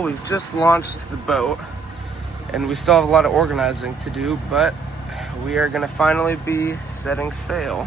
Well, we've just launched the boat and we still have a lot of organizing to do, but we are gonna finally be setting sail.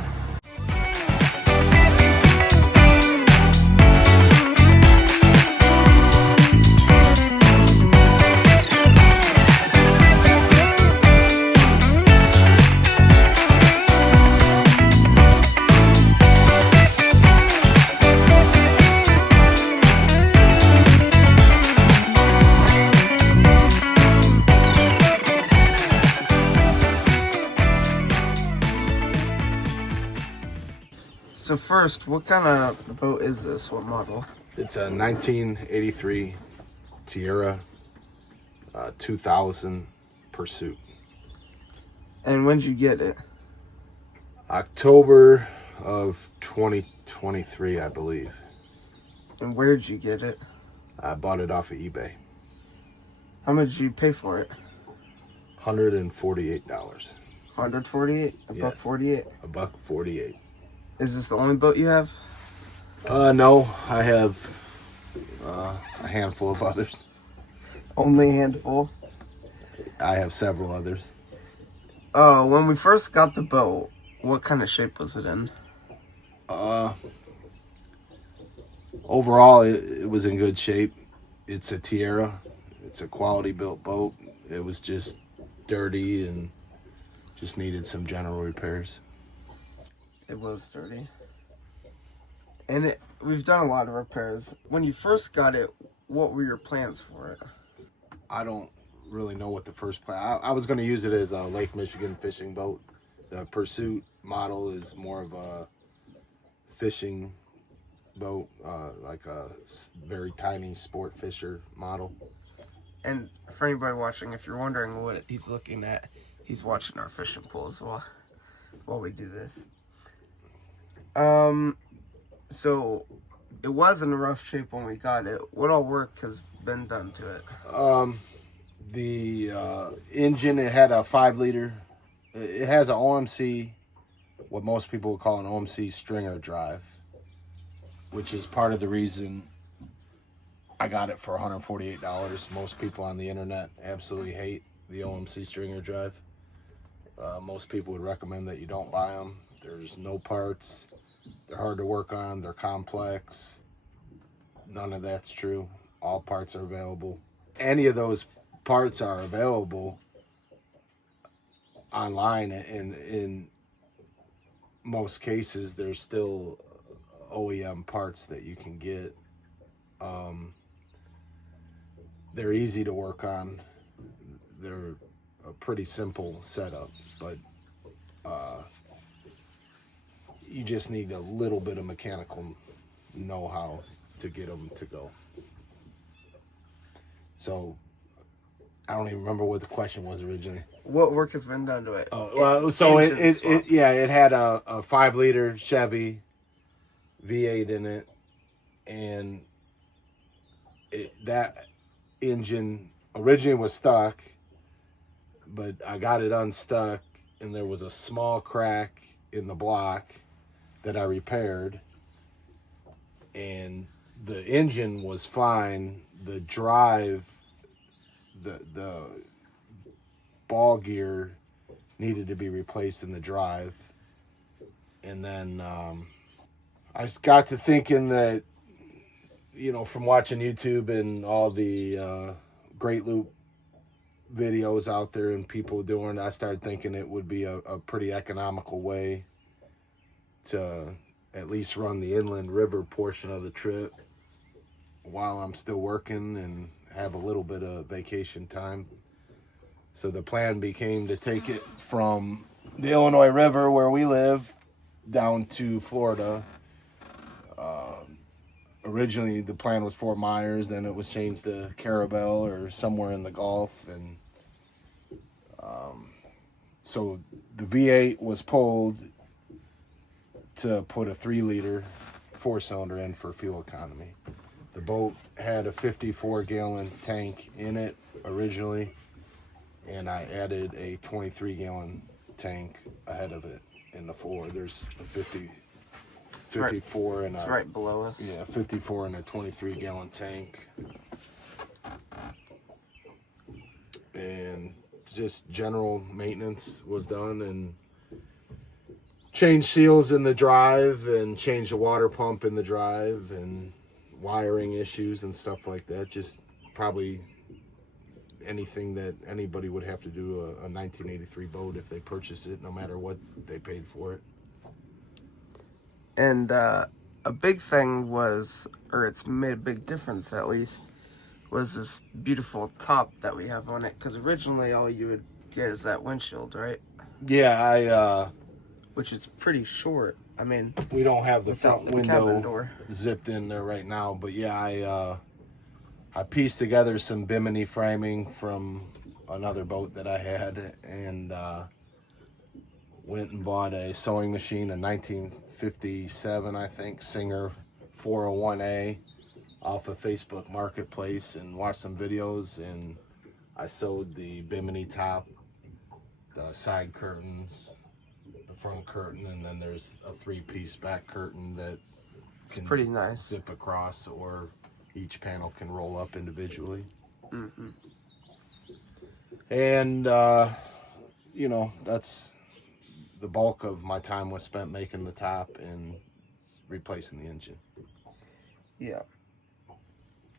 So first, what kind of boat is this? What model? It's a 1983 Tierra 2000 Pursuit. And when did you get it? October of 2023, I believe. And where did you get it? I bought it off of eBay. How much did you pay for it? $148. 148? A buck Yes. 48? $148. Is this the only boat you have? No, I have a handful of others. Only a handful? I have several others. Oh, when we first got the boat, what kind of shape was it in? Overall, it was in good shape. It's a Tierra. It's a quality built boat. It was just dirty and just needed some general repairs. It was dirty. And we've done a lot of repairs. When you first got it, what were your plans for it? I don't really know what the first plan. I was going to use it as a Lake Michigan fishing boat. The Pursuit model is more of a fishing boat, like a very tiny sport fisher model. And for anybody watching, if you're wondering what he's looking at, he's watching our fishing pool as well while we do this. So it was in a rough shape when we got it. What all work has been done to it? The engine, it had a 5-liter. It has an OMC, what most people would call an OMC stringer drive, which is part of the reason I got it for $148. Most people on the internet absolutely hate the OMC stringer drive. Most people would recommend that you don't buy them. There's no parts. They're hard to work on. They're complex. None of that's true. All parts are available. Any of those parts are available online, and in most cases, there's still OEM parts that you can get. They're easy to work on. They're a pretty simple setup, but you just need a little bit of mechanical know-how to get them to go. So I don't even remember what the question was originally. What work has been done to it? So it had a 5-liter Chevy V8 in it, and that engine originally was stuck, but I got it unstuck, and there was a small crack in the block that I repaired, and the engine was fine. The drive, the ball gear needed to be replaced in the drive. And then I got to thinking that, from watching YouTube and all the Great Loop videos out there and people doing it, I started thinking it would be a pretty economical way to at least run the inland river portion of the trip while I'm still working and have a little bit of vacation time. So the plan became to take it from the Illinois River where we live down to Florida. Originally the plan was Fort Myers, then it was changed to Carabel or somewhere in the Gulf, and so the V8 was pulled to put a 3-liter 4-cylinder in for fuel economy. The boat had a 54-gallon tank in it originally, and I added a 23-gallon tank ahead of it in the floor. There's a 54 and it's right below us. Yeah, 54 and a 23-gallon tank. and just general maintenance was done, and changed seals in the drive and changed the water pump in the drive and wiring issues and stuff like that. Just probably anything that anybody would have to do a 1983 boat if they purchase it, no matter what they paid for it. And a big thing was, or it's made a big difference at least, was this beautiful top that we have on it. Because originally all you would get is that windshield, right? Yeah, Which is pretty short. I mean, we don't have the front the cabin window door zipped in there right now, but yeah, I pieced together some Bimini framing from another boat that I had, and went and bought a sewing machine, a 1957, I think, Singer 401A off of Facebook Marketplace, and watched some videos, and I sewed the Bimini top, the side curtains, the front curtain, and then there's a 3-piece back curtain that it's pretty nice. Zip across, or each panel can roll up individually. Mm-hmm. And that's the bulk of my time was spent making the top and replacing the engine. Yeah.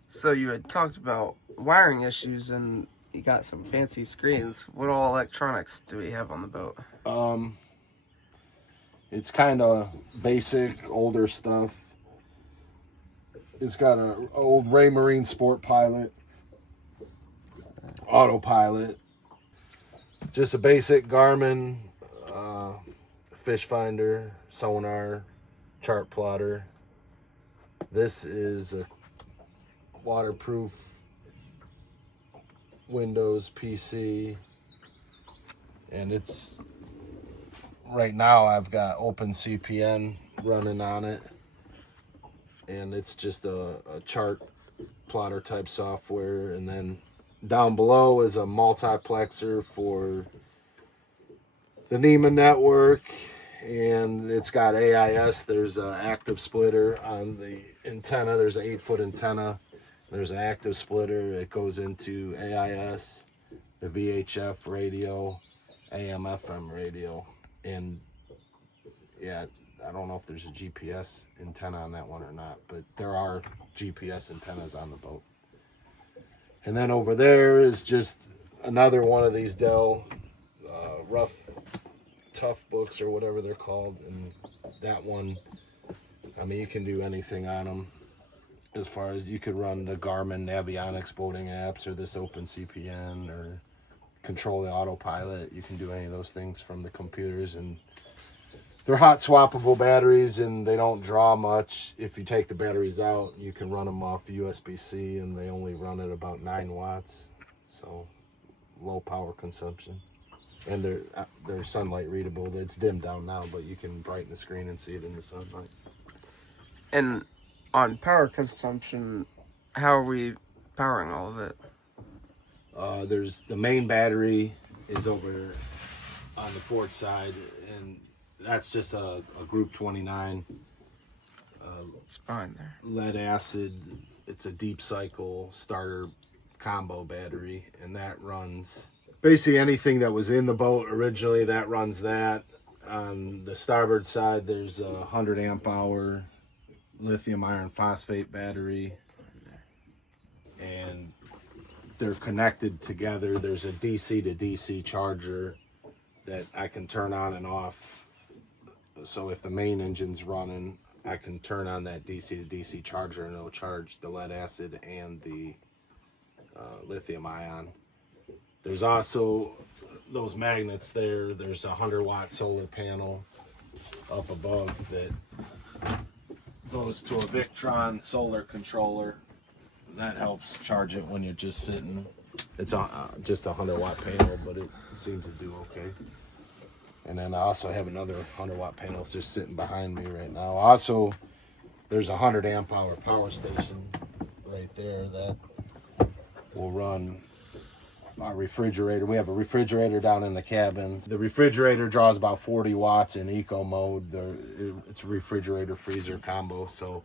So you had talked about wiring issues, and you got some fancy screens. What all electronics do we have on the boat? It's kind of basic, older stuff. It's got an old Raymarine Sport Pilot, autopilot, just a basic Garmin, fish finder, sonar, chart plotter. This is a waterproof Windows PC, and it's right now I've got OpenCPN running on it, and it's just a chart plotter type software. And then down below is a multiplexer for the NEMA network, and it's got AIS. There's an active splitter on the antenna. There's an 8-foot antenna. There's an active splitter. It goes into AIS, the VHF radio, AM FM radio, and yeah, I don't know if there's a GPS antenna on that one or not, but there are GPS antennas on the boat. And then over there is just another one of these Dell rough tough books, or whatever they're called. And that one, I mean, you can do anything on them, as far as you could run the Garmin Navionics boating apps, or this OpenCPN, or control the autopilot. You can do any of those things from the computers, and they're hot swappable batteries, and they don't draw much. If you take the batteries out, you can run them off USB-C, and they only run at about 9 watts, so low power consumption. And they're sunlight readable. It's dimmed down now, but you can brighten the screen and see it in the sunlight. And on power consumption, how are we powering all of it? There's the main battery is over on the port side, and that's just a Group 29 it's behind there. lead acid. It's a deep cycle starter combo battery, and that runs basically anything that was in the boat originally. That runs that. On the starboard side, there's a 100 amp hour lithium iron phosphate battery, and they're connected together. There's a DC to DC charger that I can turn on and off. So if the main engine's running, I can turn on that DC to DC charger, and it'll charge the lead acid and the lithium ion. There's also those magnets there. There's a 100-watt solar panel up above that goes to a Victron solar controller. That helps charge it when you're just sitting. It's just a 100-watt panel, but it seems to do okay. And then I also have another 100-watt panel just sitting behind me right now. Also, there's a 100 amp hour power station right there that will run our refrigerator. We have a refrigerator down in the cabin. The refrigerator draws about 40 watts in eco mode. It's a refrigerator freezer combo. So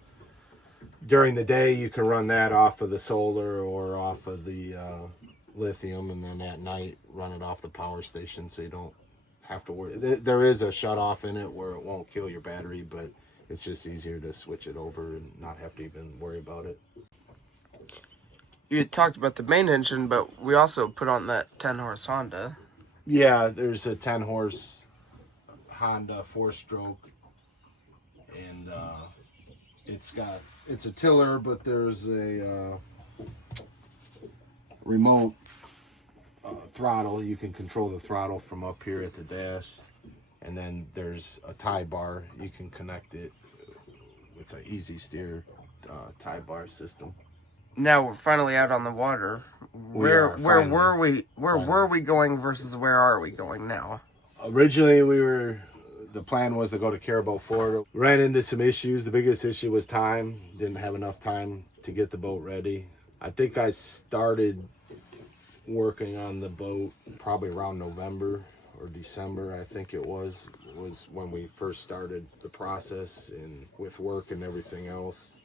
during the day, you can run that off of the solar or off of the lithium, and then at night run it off the power station, so you don't have to worry. There is a shut off in it where it won't kill your battery, but it's just easier to switch it over and not have to even worry about it. You had talked about the main engine, but we also put on that 10-horse Honda. Yeah, there's a 10-horse Honda 4-stroke, and it's a tiller, but there's a remote throttle. You can control the throttle from up here at the dash, and then there's a tie bar. You can connect it with an easy steer tie bar system. Now we're finally out on the water. Where were we going versus where are we going now? Originally, the plan was to go to Caribou Ford. Ran into some issues. The biggest issue was time. Didn't have enough time to get the boat ready. I think I started working on the boat probably around November or December, I think it was when we first started the process, and with work and everything else,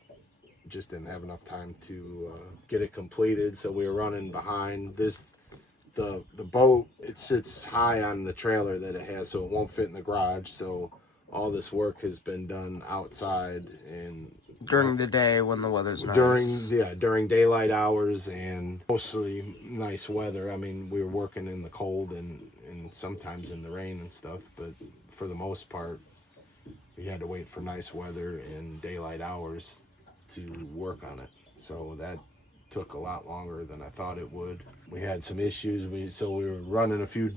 just didn't have enough time to get it completed, so we were running behind. The boat, it sits high on the trailer that it has, so it won't fit in the garage, so all this work has been done outside and during the day when the weather's nice. During daylight hours and mostly nice weather. I mean, we were working in the cold and sometimes in the rain and stuff, but for the most part we had to wait for nice weather and daylight hours to work on it, so that took a lot longer than I thought it would. We had some issues, so we were running a few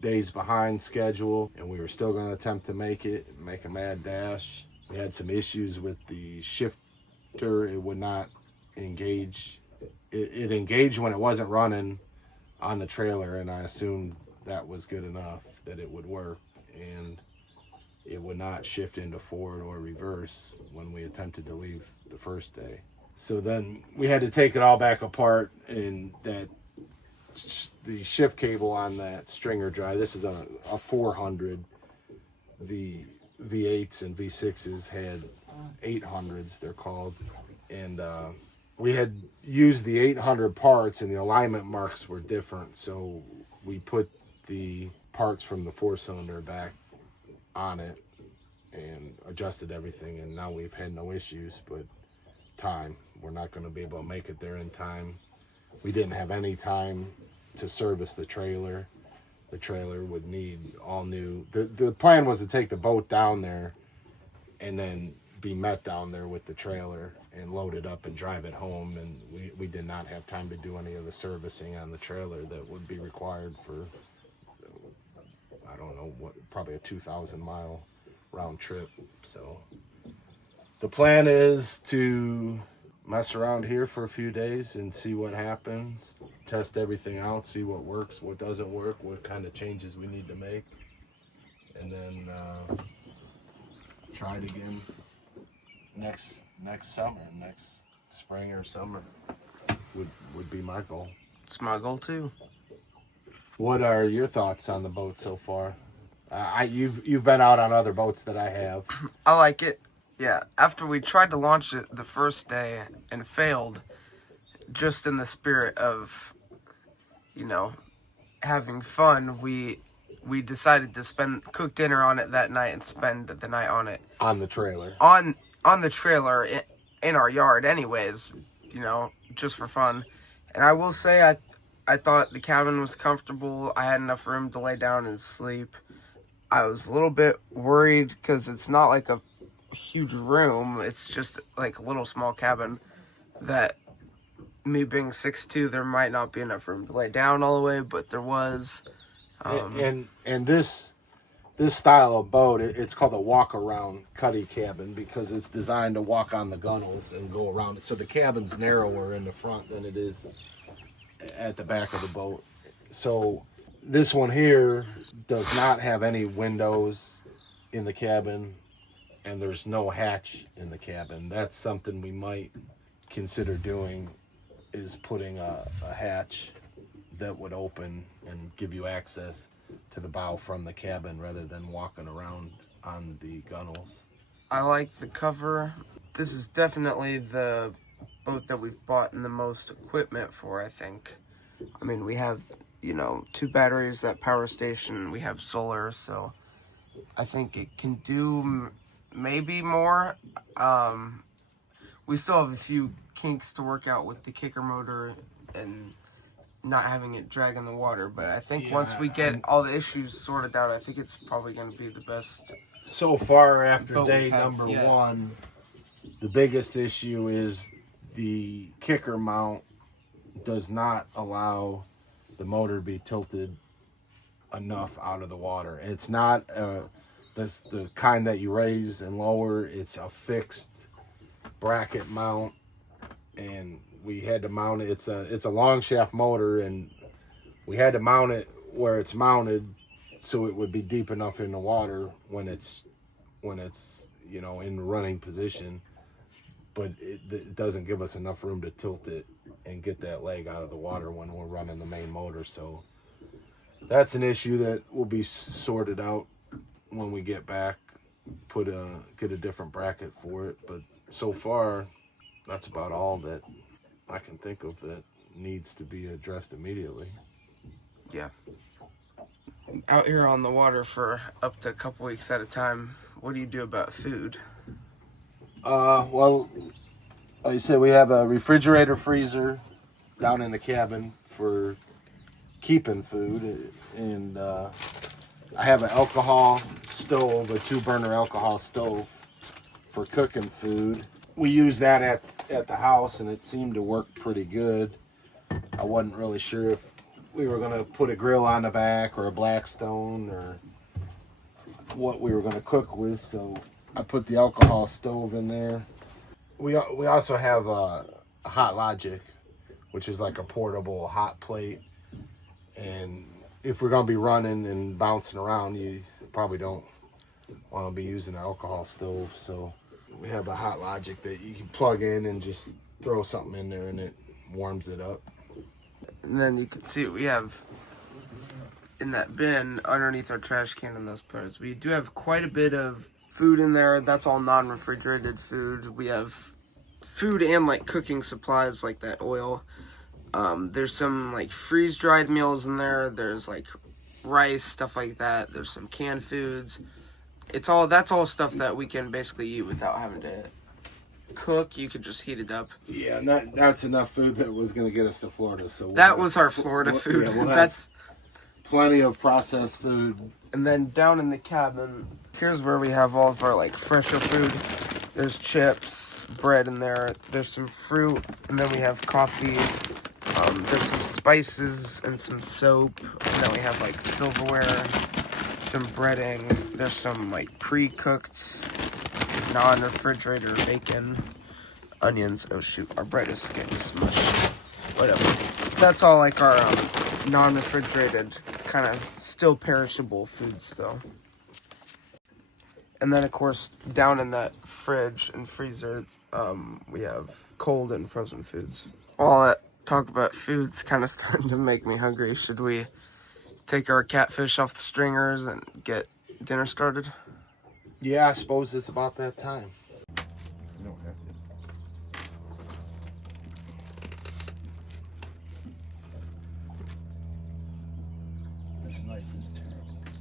days behind schedule, and we were still going to attempt to make a mad dash. We had some issues with the shifter. It would not engage. It engaged when it wasn't running on the trailer, and I assumed that was good enough, that it would work, and it would not shift into forward or reverse when we attempted to leave the first day. So then we had to take it all back apart, and the shift cable on that stringer drive, this is a 400. The V8s and V6s had 800s, they're called. And we had used the 800 parts, and the alignment marks were different. So we put the parts from the 4-cylinder back on it and adjusted everything, and now we've had no issues. But time, we're not going to be able to make it there in time. We didn't have any time to service the trailer. The trailer would need all new. The plan was to take the boat down there and then be met down there with the trailer and load it up and drive it home, and we did not have time to do any of the servicing on the trailer that would be required for, I don't know, probably a 2,000 mile round trip. So the plan is to mess around here for a few days and see what happens, test everything out, see what works, what doesn't work, what kind of changes we need to make, and then try it again next summer, next spring or summer would be my goal. It's my goal too. What are your thoughts on the boat so far? You've been out on other boats that I have. I like it. Yeah, after we tried to launch it the first day and failed, just in the spirit of, having fun, we decided to cook dinner on it that night and spend the night on it. On the trailer. On the trailer in our yard anyways, just for fun. And I will say I thought the cabin was comfortable. I had enough room to lay down and sleep. I was a little bit worried because it's not like a huge room. It's just like a little small cabin that, me being 6'2", there might not be enough room to lay down all the way, but there was. And this style of boat, it's called a walk-around cuddy cabin because it's designed to walk on the gunnels and go around it. So the cabin's narrower in the front than it is at the back of the boat. So this one here does not have any windows in the cabin, and there's no hatch in the cabin. That's something we might consider doing, is putting a hatch that would open and give you access to the bow from the cabin rather than walking around on the gunnels. I like the cover. This is definitely the boat that we've bought in the most equipment for, I think. I mean, we have, 2 batteries, that power station, we have solar, so I think it can do maybe more. We still have a few kinks to work out with the kicker motor and not having it drag in the water, but I think once we get all the issues sorted out, I think it's probably going to be the best. So far after Boat day we've had, number yeah. 1, the biggest issue is the kicker mount does not allow the motor to be tilted enough out of the water. It's not that's the kind that you raise and lower. It's a fixed bracket mount, and we had to mount it. It's a long shaft motor, and we had to mount it where it's mounted so it would be deep enough in the water when it's in running position, but it doesn't give us enough room to tilt it and get that leg out of the water when we're running the main motor. So that's an issue that will be sorted out when we get back, get a different bracket for it. But so far, that's about all that I can think of that needs to be addressed immediately. Yeah. Out here on the water for up to a couple weeks at a time, what do you do about food? Well, like I said, we have a refrigerator freezer down in the cabin for keeping food, and I have an alcohol stove, a 2-burner alcohol stove for cooking food. We use that at the house, and it seemed to work pretty good. I wasn't really sure if we were going to put a grill on the back or a Blackstone or what we were going to cook with, so I put the alcohol stove in there. We also have a Hot Logic, which is like a portable hot plate, and if we're going to be running and bouncing around, you probably don't want to be using an alcohol stove. So we have a Hot Logic that you can plug in and just throw something in there and it warms it up. And then you can see what we have in that bin underneath our trash can and those parts. We do have quite a bit of food in there. That's all non-refrigerated food. We have food and like cooking supplies like that oil. There's some like freeze-dried meals in there. There's like rice, stuff like that. There's some canned foods. That's all stuff that we can basically eat without having to cook. You could just heat it up. Yeah, and that's enough food that was going to get us to Florida. So That was our Florida food. Yeah, we'll have That's plenty of processed food. And then down in the cabin, here's where we have all of our like fresher food. There's chips, bread in there. There's some fruit, and then we have coffee. There's some spices and some soap. And then we have like silverware, some breading. There's some like pre-cooked, non-refrigerator bacon, onions. Oh shoot, our bread is getting smushed. Whatever. That's all like our non-refrigerated, kind of still perishable foods though. And then of course down in that fridge and freezer, we have cold and frozen foods. All that talk about food's kind of starting to make me hungry. Should we take our catfish off the stringers and get dinner started? Yeah, I suppose it's about that time. You don't have to. This knife is terrible.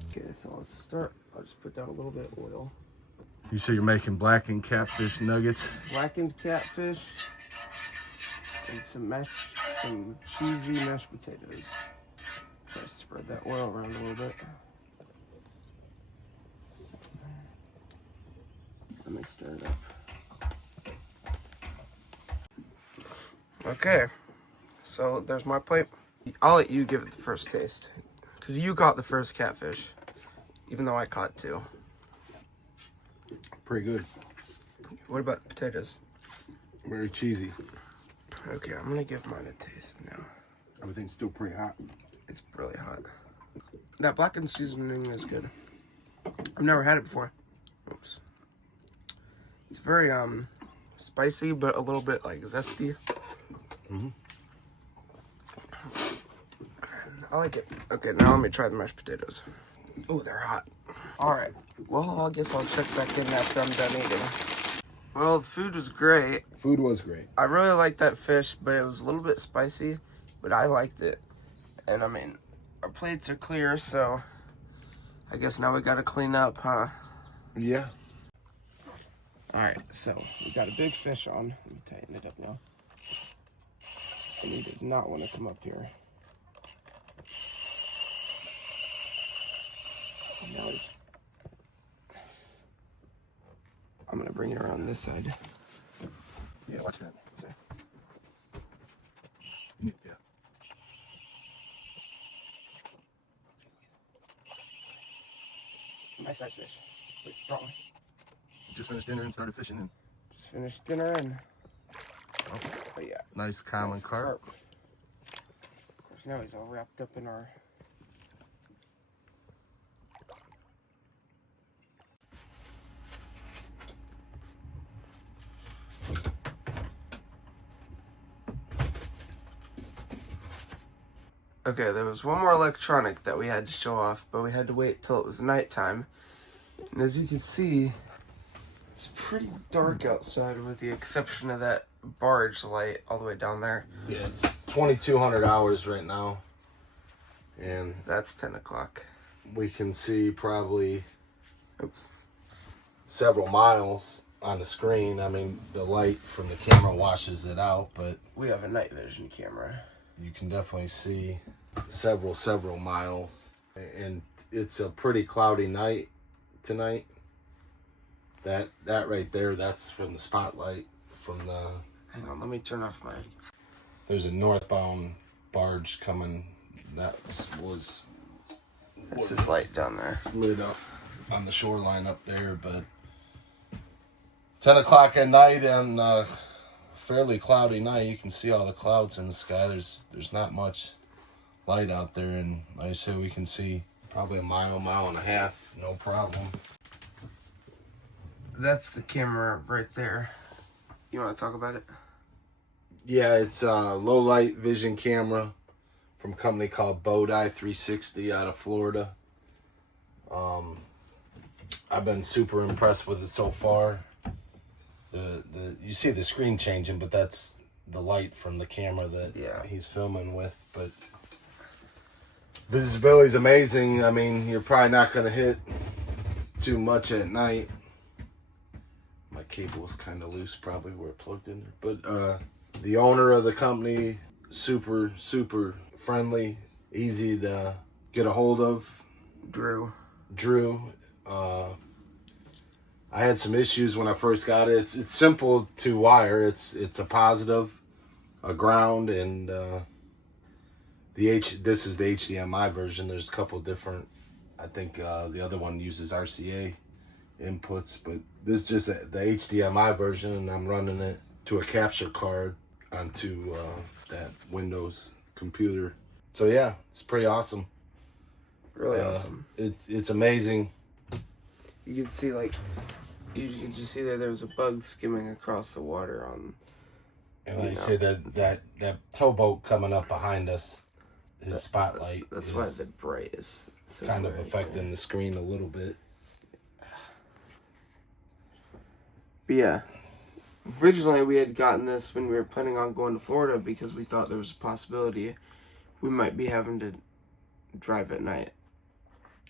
Okay, so let's start. I'll just put down a little bit of oil. You say you're making blackened catfish nuggets? Blackened catfish and some cheesy mashed potatoes. Try to spread that oil around a little bit. Let me stir it up. Okay, so there's my plate. I'll let you give it the first taste, because you caught the first catfish, even though I caught 2. Pretty good. What about potatoes? Very cheesy. Okay, I'm gonna give mine a taste now. Everything's still pretty hot. It's really hot. That blackened seasoning is good. I've never had it before. Oops. It's very spicy, but a little bit like zesty. Mm-hmm. I like it. Okay, now let me try the mashed potatoes. Oh, they're hot. All right. Well, I guess I'll check back in after I'm done eating. Well, the food was great. Food was great. I really liked that fish, but it was a little bit spicy, but I liked it. And I mean, our plates are clear, so I guess now we gotta clean up, huh? Yeah. Alright, so we got a big fish on. Let me tighten it up now. And he does not want to come up here. Now he's... I'm gonna bring it around this side. Yeah, watch that. Okay. Yeah. Nice size fish. It's strong. Just finished dinner and started fishing. And Just finished dinner and... But yeah. Nice common nice carp. Of course, now he's all wrapped up in our... Okay, there was one more electronic that we had to show off, but we had to wait till it was nighttime. And as you can see, it's pretty dark outside with the exception of that barge light all the way down there. Yeah, it's 2,200 hours right now. And That's 10 o'clock. we can see probably Oops. several miles on the screen. I mean, the light from the camera washes it out, but We have a night vision camera. you can definitely see several miles. And it's a pretty cloudy night tonight. That right there, that's from the spotlight from the... Hang on, let me turn off my... There's a northbound barge coming. That's That's his light down there. lit up on the shoreline up there, but 10 o'clock at night and fairly cloudy night. You can see all the clouds in the sky. There's not much light out there, and like I said, we can see probably a mile and a half, no problem. That's the camera right there. You want to talk about it? Yeah, it's a low light vision camera from a company called Bodai 360 out of Florida. I've been super impressed with it so far. You see the screen changing, but that's the light from the camera that he's filming with. But visibility is amazing. I mean, you're probably not going to hit too much at night. My cable is kind of loose, probably where it plugged in there. But the owner of the company, super friendly, easy to get a hold of. Drew. I had some issues when I first got it. It's simple to wire. It's a positive, a ground, and this is the HDMI version. There's a couple different. I think the other one uses RCA inputs, but this is just the HDMI version, and I'm running it to a capture card onto that Windows computer. So yeah, it's pretty awesome. Really awesome. It's amazing. You can see, like, you can just see there was a bug skimming across the water on... And like you say, that towboat coming up behind us, his spotlight That's why the bright is so kind of bright. affecting the screen a little bit. But yeah, originally we had gotten this when we were planning on going to Florida because we thought there was a possibility we might be having to drive at night.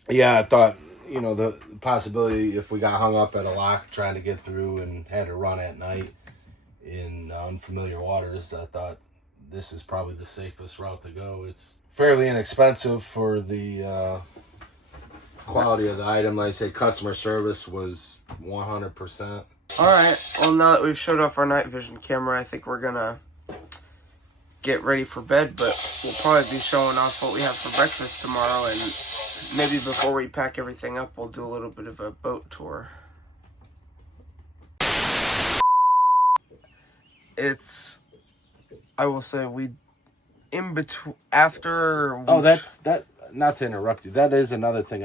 Yeah, I thought, the possibility if we got hung up at a lock trying to get through and had to run at night in unfamiliar waters, I thought this is probably the safest route to go. It's fairly inexpensive for the quality of the item. Like I say, customer service was 100%. Alright, well now that we've showed off our night vision camera, I think we're gonna get ready for bed, but we'll probably be showing off what we have for breakfast tomorrow, and maybe before we pack everything up, we'll do a little bit of a boat tour. I will say, after... Not to interrupt you, that is another thing